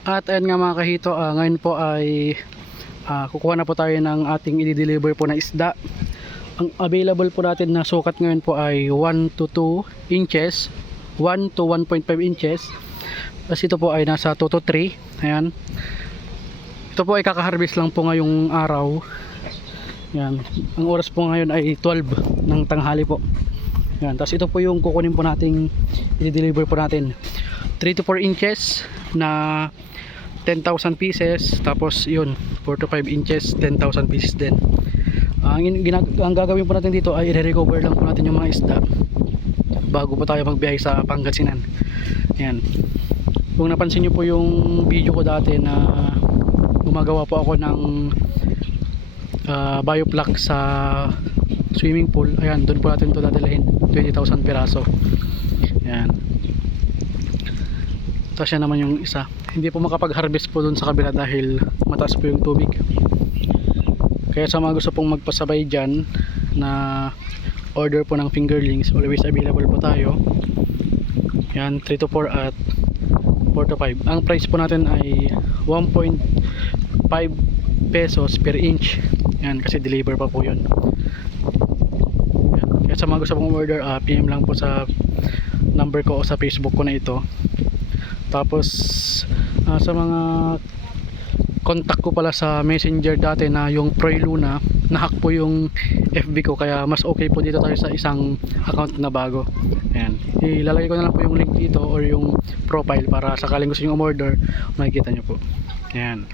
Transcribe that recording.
At ayan nga mga kahito, ngayon po ay kukuha na po tayo ng ating i-deliver po na isda. Ang available po natin na sukat ngayon po ay 1 to 2 inches, 1 to 1.5 inches. Tapos ito po ay nasa 2 to 3. Ayan. Ito po ay kakaharvest lang po ngayong araw. Ayan. Ang oras po ngayon ay 12 ng tanghali po. Ayan. Tapos ito po yung kukunin po nating i-deliver po natin. 3 to 4 inches na 10,000 pieces, tapos yun 4 to 5 inches 10,000 pieces din. Ang gagawin po natin dito ay i-recover lang po natin yung mga isda bago po tayo magbiyahe sa Pangasinan. Ayan. Kung napansin nyo po yung video ko dati na gumagawa po ako ng bioplaque sa swimming pool, ayan, doon po natin ito dadalhin, 20,000 piraso. Ayan. Tapos yan naman yung isa. Hindi po makapag-harvest po dun sa kabila dahil mataas po yung tubig. Kaya sa mga gusto pong magpasabay dyan na order po ng fingerlings, always available po tayo. Yan, 3 to 4 at 4 to 5. Ang price po natin ay 1.5 pesos per inch. Yan, kasi deliver pa po yun. Yan. Kaya sa mga gusto pong order, PM lang po sa number ko o sa Facebook ko na ito. Tapos sa mga contact ko pala sa Messenger dati na yung Proy Luna, nahack po yung FB ko, kaya mas okay po dito tayo sa isang account na bago. Ayan. Ilalagay ko na lang po yung link dito or yung profile para sakaling gusto nyo umorder, makikita nyo po. Ayan.